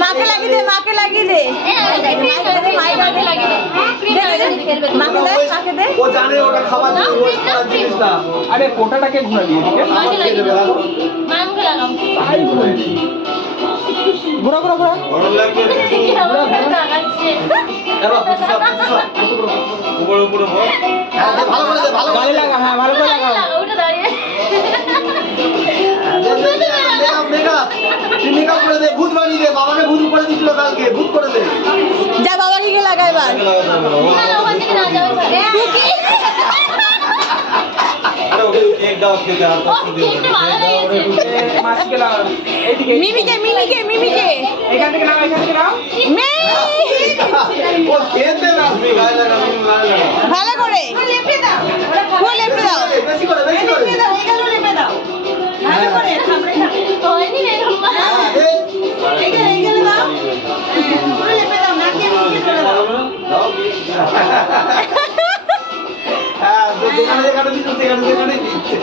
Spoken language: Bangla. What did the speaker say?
মাকে লাগিয়ে দে, মাকে লাগিয়ে দে, মাকে দে, মাকে দে। ও জানে ওটা খাবার জিনিস না। আরে ফোটাটাকে ঘুরে দিয়ে দিকে তাই বলছি ঘোরা ঘোরা ঘোরা গরম লাগবে উপরে উপরে বল। হ্যাঁ ভালো করে দে, ভালো করে গালে লাগা, হ্যাঁ ভালো করে লাগা। মেকআপ তুই মেকআপ করে দে, ভূত বানিয়ে দে। বাবাকে ভূত করে দিছিল কালকে, ভূত করে দে। যা বাবাকে গিয়ে লাগা এবার। আরে ওকে কেক দাও, খেতে আর তো মাছকে লাগা এইদিকে মিমিকে, মিমিকে, মিমিকে। এখান থেকে নাও, এখান থেকে নাও। ও খেতে না, তুমি গায়ে লাগা, তুমি গায়ে লাগা। ভালো করে লেপে দাও, ফুল লেপে দাও, বেশি করে, বেশি করে। লেপে দাও, এগুলো লেপে দাও, ভালো করে সামনে থাকো। হ্যাঁ, এই। এইগুলো দাও, পুরো লেপে দাও, নাকে মুখে করে দাও। দাও কি? হ্যাঁ, তো যেখানে যেখানে দিচ্ছ সেখানে সেখানে দিচ্ছে।